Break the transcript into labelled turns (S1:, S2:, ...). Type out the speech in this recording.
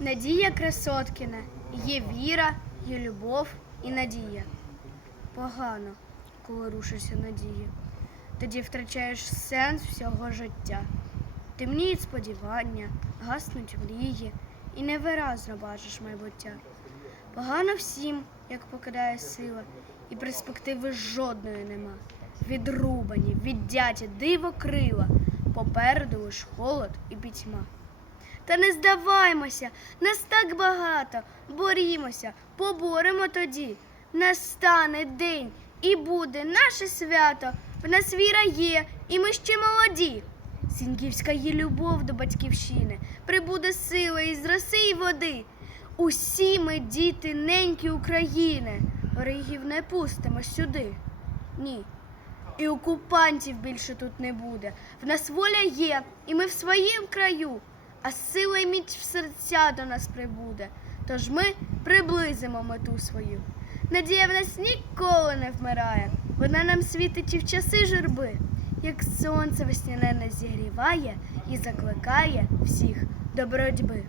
S1: Надія Красоткіна. Є віра, є любов і надія. Погано, коли рушишся надії. Тоді втрачаєш сенс всього життя. Темніють сподівання, гаснуть мрії, і невиразно бачиш майбуття. Погано всім, як покидає сила, і перспективи жодної нема. Відрубані, віддяті, диво крила, попереду лиш холод і пітьма. Та не здаваймося, нас так багато, борімося, поборемо тоді. Настане день і буде наше свято. В нас віра є, і ми ще молоді. Сіньківська є любов до батьківщини, прибуде сила із роси й води. Усі ми діти неньки України, ворогів не пустимо сюди. Ні. І окупантів більше тут не буде. В нас воля є, і ми в своїм краю, а сила й міць в серця до нас прибуде. Тож ми приблизимо мету свою. Надія в нас ніколи не вмирає. Вона нам світить і в часи журби, як сонце весняне нас зігріває і закликає всіх до боротьби.